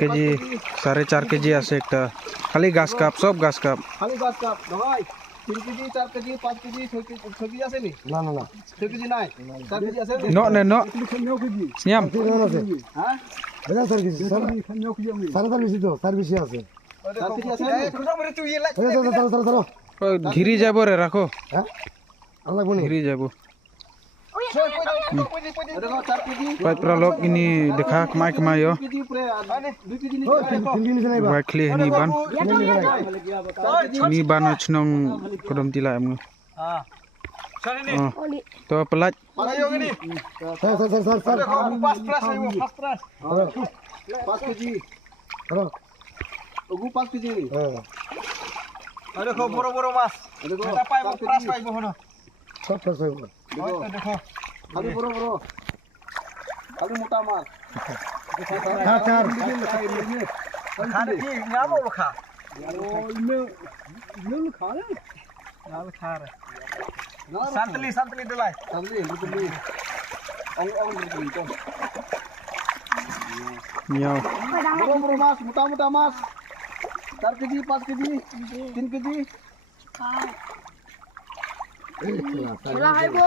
KG 4.5 KG আছে একটা খালি গাছ কাপ সব গাছ কাপ খালি গাছ কাপ ভাই 3 কেজি 4 কেজি 5 কেজি 6 কেজি আছে নি না না না 6 কেজি নাই 4 কেজি আছে no no no 9 KG siam হ্যাঁ বেলা 4 কেজি 9 কেজি সারা বেশি তো 4 বেশি আছে 4 কেজি আছে খুঁজা মরে তুই এলাই চলো ঘিরি যাব রে রাখো হ্যাঁ আল্লাহ বনি ঘিরি যাব দেখো 4 KG Pra log ini dekha kemai yo 2 KG উপরে 2 কেজি নিচে দেখো 3 কেজি নাই ba Whitely ni ban ni ban chnong kodom tila am हां सरी नी to pelat आयो गनी सर देखो फास्ट प्राइस आयो फास्ट प्राइस 5 केजी हां ओगु 5 केजी हां अरे देखो बड़ो बड़ो माछ देखो এটা পাইবো প্রাইস পাইবো হনো সব প্রাইস পাইবো দেখো খালি বড় বড় খালি মোটা মাছ চার খালি কি নাম ওখা ইমেল খা রে নাল খা রে Santli delay. Santli lutuli. Ong lutuli to. Yo Bro mas, muta mas. 4 kg, 5 kg, 3 kg. Lah hai bo.